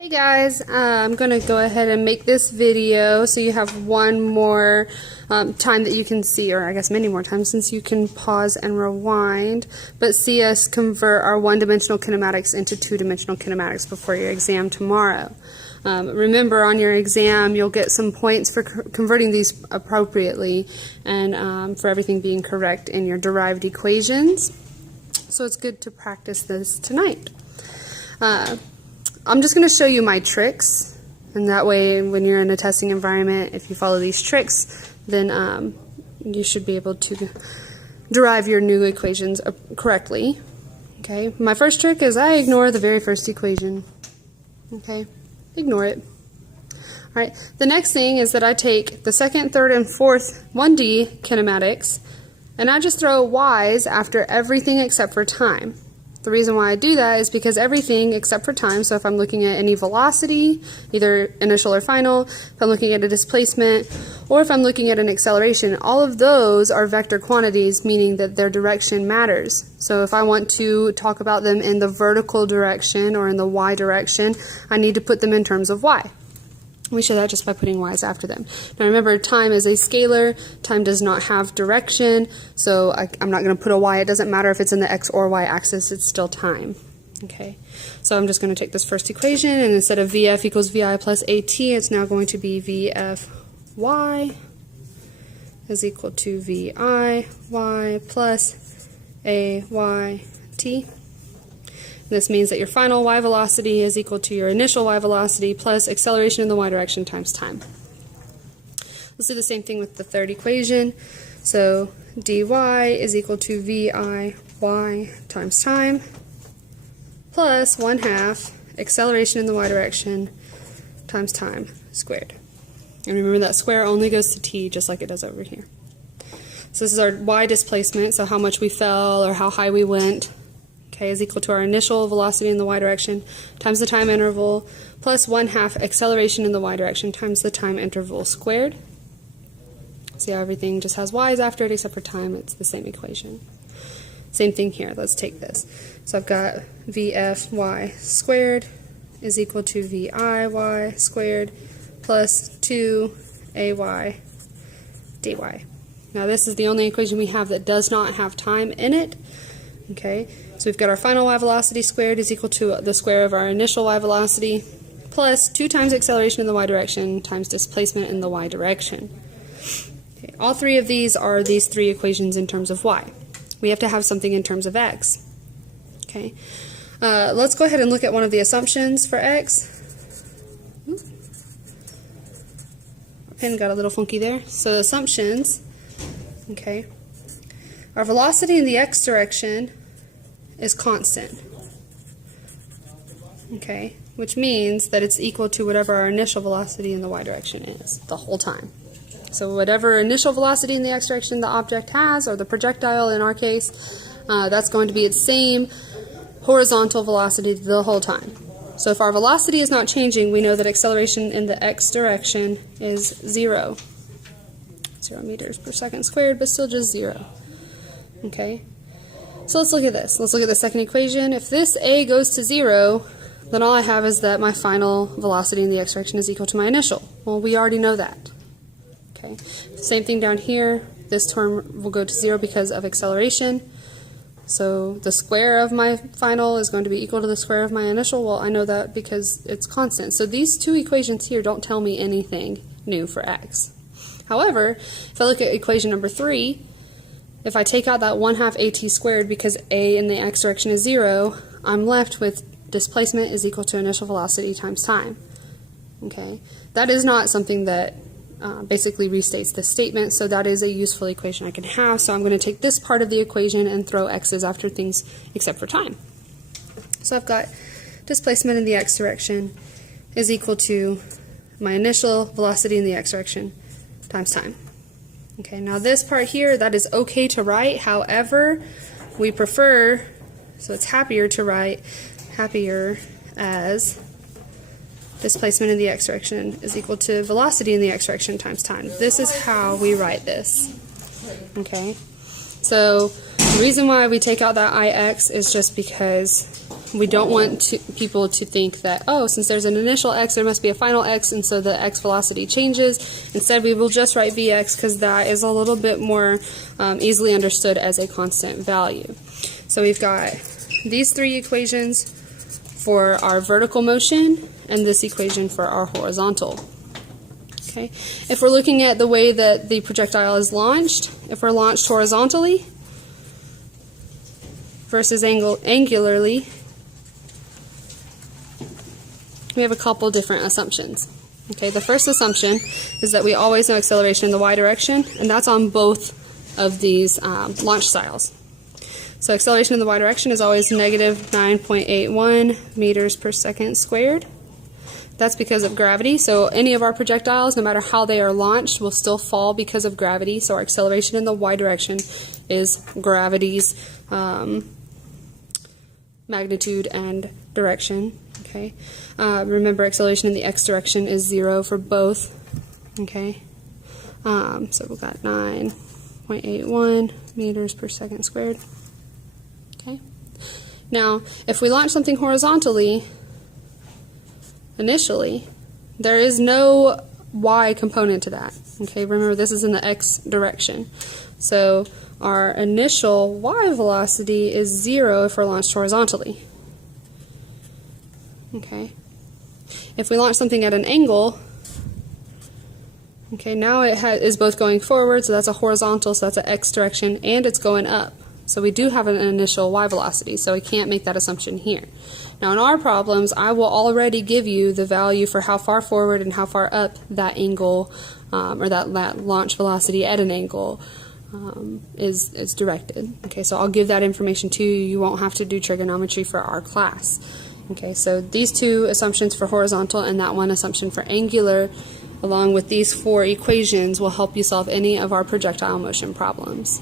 Hey guys, I'm going to go ahead and make this video so you have one more time that you can see, or I guess many more times since you can pause and rewind, but see us convert our one-dimensional kinematics into two-dimensional kinematics before your exam tomorrow. Remember, on your exam you'll get some points for converting these appropriately and for everything being correct in your derived equations. So it's good to practice this tonight. I'm just going to show you my tricks, and that way when you're in a testing environment, if you follow these tricks, then you should be able to derive your new equations correctly. Okay, my first trick is I ignore the very first equation. Okay, ignore it. Alright, the next thing is that I take the second, third, and fourth 1D kinematics, and I just throw y's after everything except for time. The reason why I do that is because everything except for time, so if I'm looking at any velocity, either initial or final, if I'm looking at a displacement, or if I'm looking at an acceleration, all of those are vector quantities, meaning that their direction matters. So if I want to talk about them in the vertical direction or in the y direction, I need to put them in terms of y. We show that just by putting y's after them. Now remember, time is a scalar. Time does not have direction, so I'm not going to put a y. It doesn't matter if it's in the x or y axis, it's still time. Okay, so I'm just going to take this first equation, and instead of vf equals vi plus at, it's now going to be vfy is equal to vi y plus ayt. This means that your final y velocity is equal to your initial y velocity plus acceleration in the y direction times time. Let's do the same thing with the third equation. So dy is equal to vi y times time plus 1/2 acceleration in the y direction times time squared. And remember that square only goes to t, just like it does over here. So this is our y displacement, so how much we fell or how high we went. Okay, is equal to our initial velocity in the y direction times the time interval plus 1/2 acceleration in the y direction times the time interval squared. See how everything just has y's after it except for time? It's the same equation. Same thing here. Let's take this. So I've got vfy squared is equal to viy squared plus 2ay dy. Now this is the only equation we have that does not have time in it. Okay, so we've got our final y velocity squared is equal to the square of our initial y velocity plus 2 times acceleration in the y direction times displacement in the y direction. Okay, all three of these are these three equations in terms of y. We have to have something in terms of x. Okay, let's go ahead and look at one of the assumptions for x. Our pen got a little funky there. So assumptions, okay, our velocity in the x direction is constant, okay, which means that it's equal to whatever our initial velocity in the y direction is the whole time. So whatever initial velocity in the x direction the object has, or the projectile in our case, that's going to be its same horizontal velocity the whole time. So if our velocity is not changing, we know that acceleration in the x direction is 0 meters per second squared, but still just 0. Okay, so let's look at this. Let's look at the second equation. If this a goes to 0, then all I have is that my final velocity in the x direction is equal to my initial. Well, we already know that. Okay, same thing down here. This term will go to 0 because of acceleration. So the square of my final is going to be equal to the square of my initial. Well, I know that because it's constant. So these two equations here don't tell me anything new for x. However, if I look at equation number 3, if I take out that 1/2 at squared because a in the x direction is 0, I'm left with displacement is equal to initial velocity times time. Okay, that is not something that basically restates this statement, so that is a useful equation I can have. So I'm going to take this part of the equation and throw x's after things except for time. So I've got displacement in the x direction is equal to my initial velocity in the x direction times time. Okay, now this part here, that is okay to write. However, we prefer, so it's happier to write as displacement in the x direction is equal to velocity in the x direction times time. This is how we write this. Okay, so the reason why we take out that ix is just because we don't want people to think that, oh, since there's an initial x, there must be a final x, and so the x velocity changes. Instead, we will just write vx because that is a little bit more easily understood as a constant value. So we've got these three equations for our vertical motion and this equation for our horizontal. Okay. If we're looking at the way that the projectile is launched, if we're launched horizontally versus angularly, we have a couple different assumptions. Okay, the first assumption is that we always know acceleration in the y direction, and that's on both of these launch styles. So acceleration in the y direction is always negative 9.81 meters per second squared. That's because of gravity. So any of our projectiles, no matter how they are launched, will still fall because of gravity. So our acceleration in the y direction is gravity's magnitude and direction. Okay. Remember, acceleration in the x direction is 0 for both. Okay. So we've got 9.81 meters per second squared. Okay. Now, if we launch something horizontally, initially, there is no y component to that. Okay, remember this is in the x direction. So our initial y velocity is 0 if we're launched horizontally. Okay. If we launch something at an angle, okay, now it is both going forward, so that's a horizontal, so that's an x direction, and it's going up. So we do have an initial y velocity, so we can't make that assumption here. Now in our problems, I will already give you the value for how far forward and how far up that angle, or that launch velocity at an angle is directed. Okay, so I'll give that information to you. You won't have to do trigonometry for our class. Okay, so these two assumptions for horizontal and that one assumption for angular, along with these four equations, will help you solve any of our projectile motion problems.